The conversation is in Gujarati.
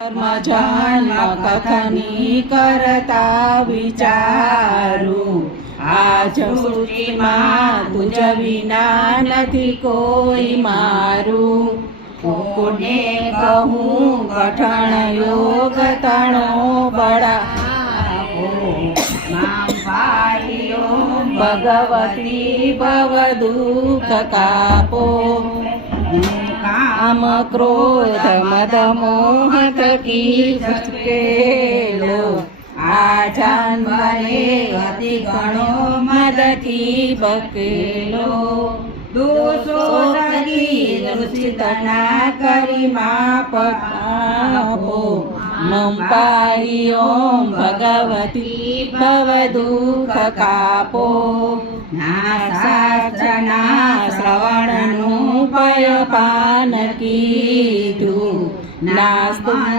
જન્મ કથની કરતા વિચારું, આજ સૃષ્ટિમાં તુજ વિના નથી કોઈ મારું. કોને કહું ગઠણ યોગ તણો બળાવો, નામ પાયો ભગવતી ભવ દુઃખ કાપો. કામ ક્રોધ મદ મોહ થકી ઉશ્કેલો, આ જન્મને અતિ ઘણો મદથી બકેલો. દોષો થકી દુષિત ના કરી માપ આપો, મમ પાઈ ઓમ ભગવતી ભવ દુઃખ કાપો. ના શાસ્ત્રના શ્રવણનું પય પાન કીધું, ના